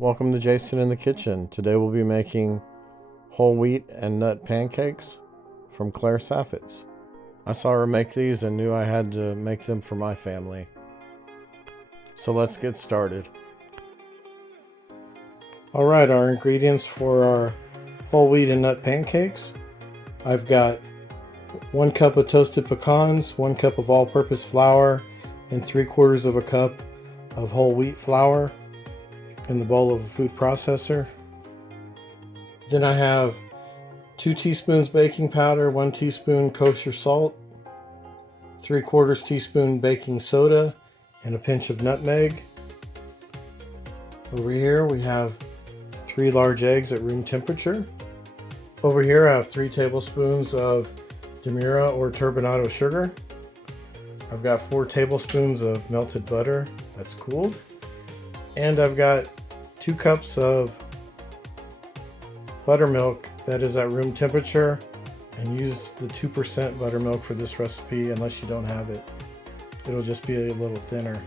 Welcome to Jason in the Kitchen. Today we'll be making whole wheat and nut pancakes from Claire Saffitz. I saw her make these and knew I had to make them for my family. So let's get started. Alright, our ingredients for our whole wheat and nut pancakes. I've got 1 cup of toasted pecans, 1 cup of all-purpose flour, and 3/4 of a cup of whole wheat flour in the bowl of a food processor. Then I have 2 teaspoons baking powder, 1 teaspoon kosher salt, 3/4 teaspoon baking soda, and a pinch of nutmeg. Over here we have 3 large eggs at room temperature. Over here I have 3 tablespoons of Demerara or Turbinado sugar. I've got 4 tablespoons of melted butter that's cooled. And I've got 2 cups of buttermilk that is at room temperature, and use the 2% buttermilk for this recipe unless you don't have it. It'll just be a little thinner.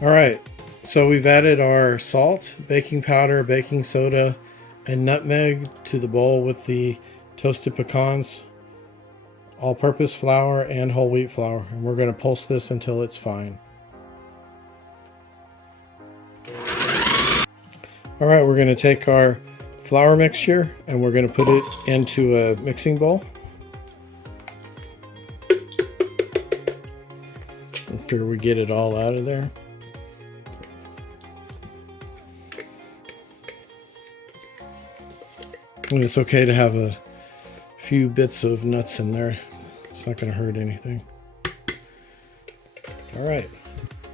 Alright, so we've added our salt, baking powder, baking soda, and nutmeg to the bowl with the toasted pecans, all-purpose flour, and whole wheat flour. And we're going to pulse this until it's fine. Alright, we're going to take our flour mixture and we're going to put it into a mixing bowl. After we get it all out of there. And it's okay to have a few bits of nuts in there. It's not going to hurt anything.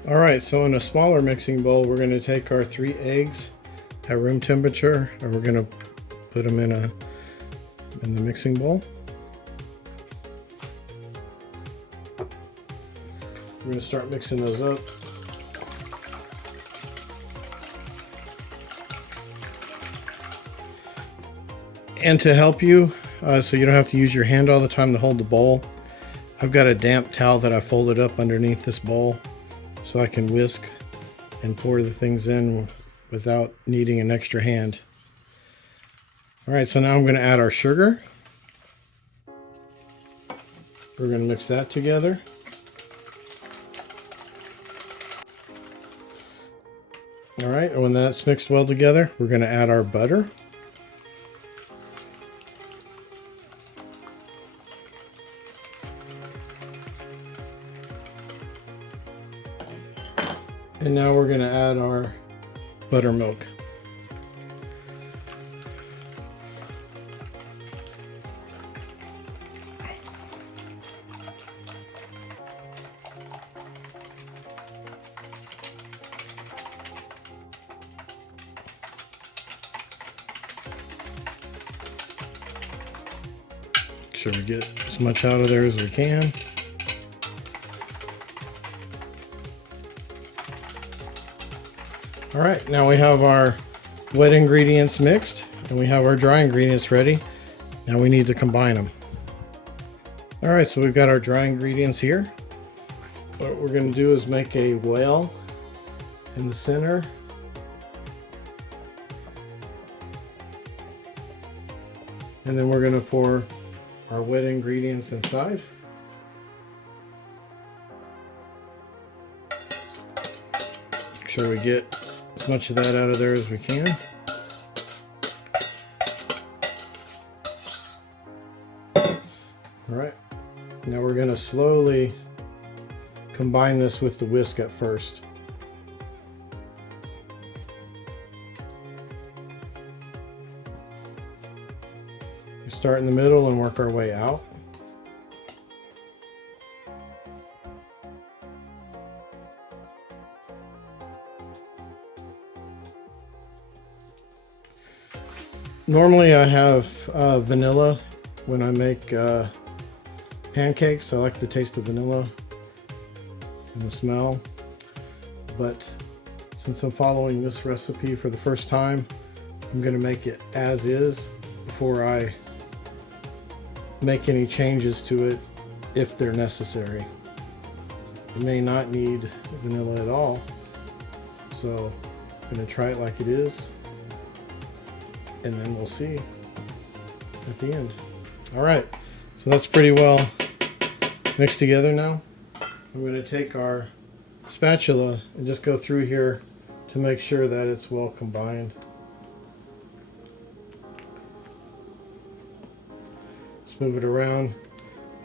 Alright, so in a smaller mixing bowl, we're going to take our 3 eggs at room temperature, and we're going to put them in the mixing bowl. We're going to start mixing those up. And to help you, so you don't have to use your hand all the time to hold the bowl, I've got a damp towel that I folded up underneath this bowl so I can whisk and pour the things in without needing an extra hand. Alright, so now I'm going to add our sugar. We're going to mix that together. Alright, and when that's mixed well together, we're going to add our butter. And now we're going to add our buttermilk. Make sure we get as much out of there as we can. Alright, now we have our wet ingredients mixed and we have our dry ingredients ready. Now we need to combine them. Alright, so we've got our dry ingredients here. What we're going to do is make a well in the center. And then we're going to pour our wet ingredients inside. Make sure we get as much of that out of there as we can. Alright, now we're going to slowly combine this with the whisk at first. We start in the middle and work our way out. Normally I have vanilla when I make pancakes. I like the taste of vanilla and the smell. But since I'm following this recipe for the first time, I'm going to make it as is before I make any changes to it if they're necessary. You may not need vanilla at all, so I'm gonna try it like it is, and then we'll see at the end. All right, so that's pretty well mixed together now. I'm gonna take our spatula and just go through here to make sure that it's well combined. Just move it around,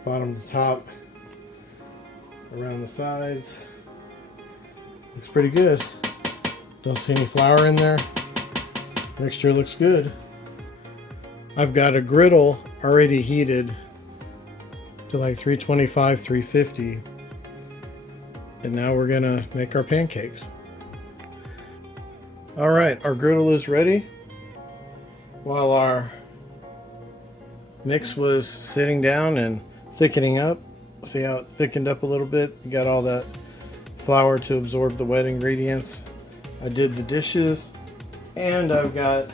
bottom to top, around the sides. Looks pretty good. Don't see any flour in there. Mixture looks good. I've got a griddle already heated to like 325, 350. And now we're gonna make our pancakes. All right, our griddle is ready. While our mix was sitting down and thickening up, see how it thickened up a little bit? You got all that flour to absorb the wet ingredients. I did the dishes, and I've got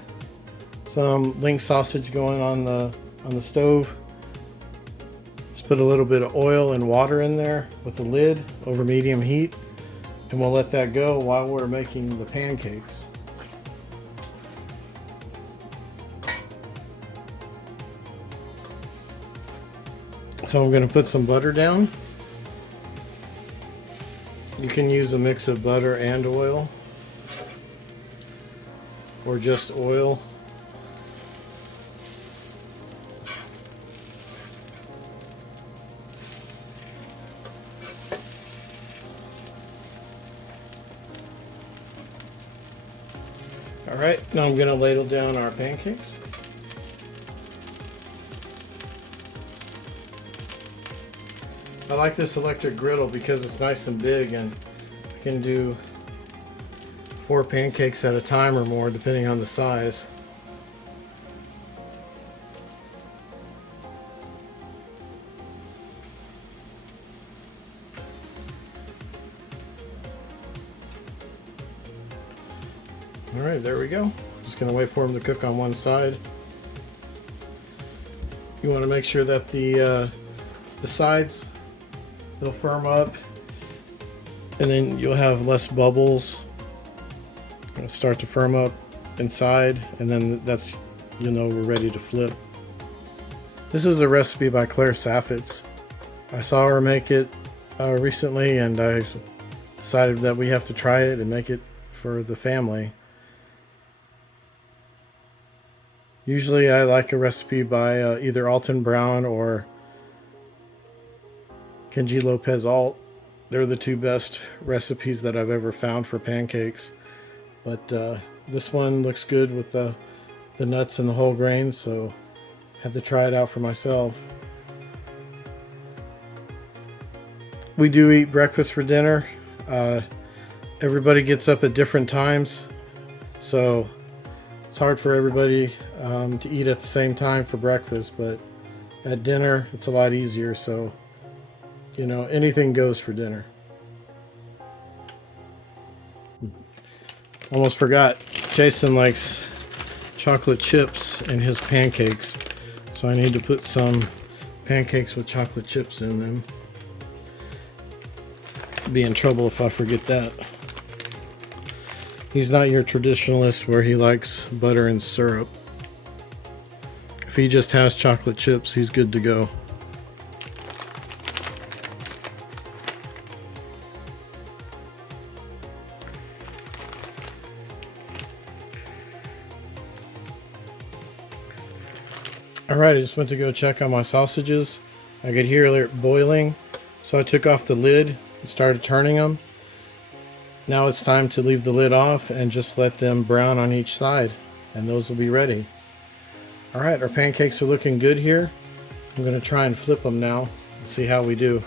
some link sausage going on the stove. Just put a little bit of oil and water in there with the lid over medium heat, and we'll let that go while we're making the pancakes. So I'm going to put some butter down. You can use a mix of butter and oil, or just oil. All right, now I'm going to ladle down our pancakes. I like this electric griddle because it's nice and big, and I can do 4 pancakes at a time or more depending on the size. All right, there we go. Just gonna wait for them to cook on one side. You want to make sure that the sides, they'll firm up, and then you'll have less bubbles. It'll start to firm up inside, and then that's, you know, we're ready to flip. This is a recipe by Claire Saffitz. I saw her make it recently, and I decided that we have to try it and make it for the family. Usually I like a recipe by either Alton Brown or Kenji Lopez Alt. They're the 2 best recipes that I've ever found for pancakes. But this one looks good with the nuts and the whole grain, so I had to try it out for myself. We do eat breakfast for dinner. Everybody gets up at different times, so it's hard for everybody to eat at the same time for breakfast, but at dinner it's a lot easier, so you know, anything goes for dinner. Almost forgot, Jason likes chocolate chips in his pancakes, so I need to put some pancakes with chocolate chips in them. I'll be in trouble if I forget that. He's not your traditionalist where he likes butter and syrup. If he just has chocolate chips, he's good to go. Alright, I just went to go check on my sausages. I could hear it boiling, so I took off the lid and started turning them. Now it's time to leave the lid off and just let them brown on each side, and those will be ready. Alright, our pancakes are looking good here. I'm going to try and flip them now and see how we do.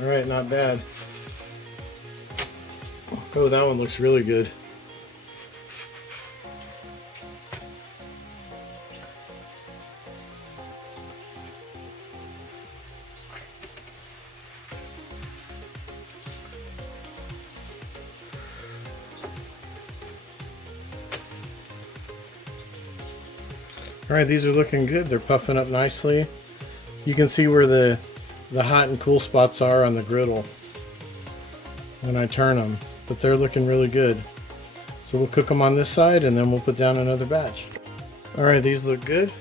Alright, not bad. Oh, that one looks really good. Alright, these are looking good. They're puffing up nicely. You can see where the the hot and cool spots are on the griddle when I turn them, but they're looking really good. So we'll cook them on this side and then we'll put down another batch. All right, these look good.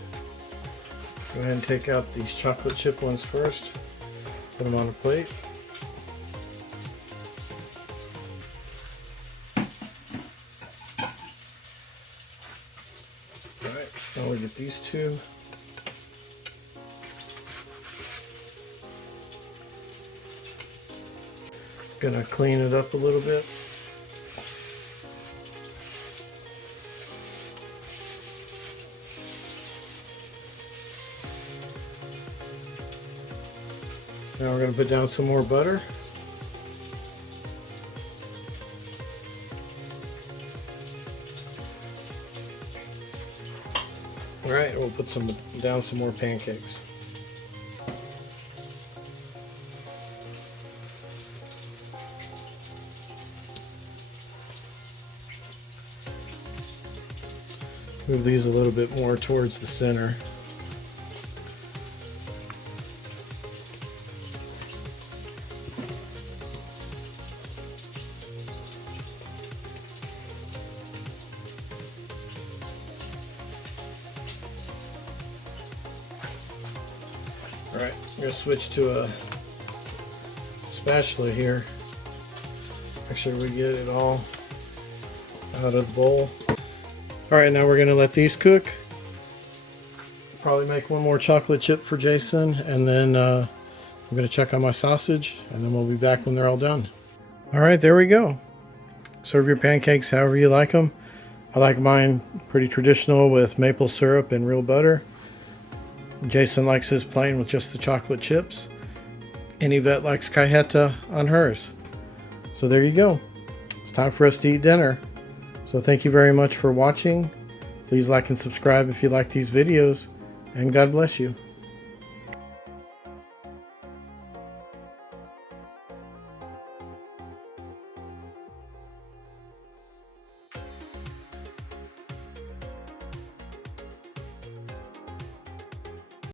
Go ahead and take out these chocolate chip ones first. Put them on a plate. All right, now we get these two. Gonna clean it up a little bit. Now we're going to put down some more butter. All right, we'll put down some more pancakes. Move these a little bit more towards the center. Alright, I'm going to switch to a spatula here. Make sure we get it all out of the bowl. Alright, now we're going to let these cook. Probably make one more chocolate chip for Jason, and then I'm going to check on my sausage, and then we'll be back when they're all done. Alright, there we go. Serve your pancakes however you like them. I like mine pretty traditional with maple syrup and real butter. Jason likes his plain with just the chocolate chips. And Ivette likes cajeta on hers. So there you go. It's time for us to eat dinner. So thank you very much for watching. Please like and subscribe if you like these videos. And God bless you.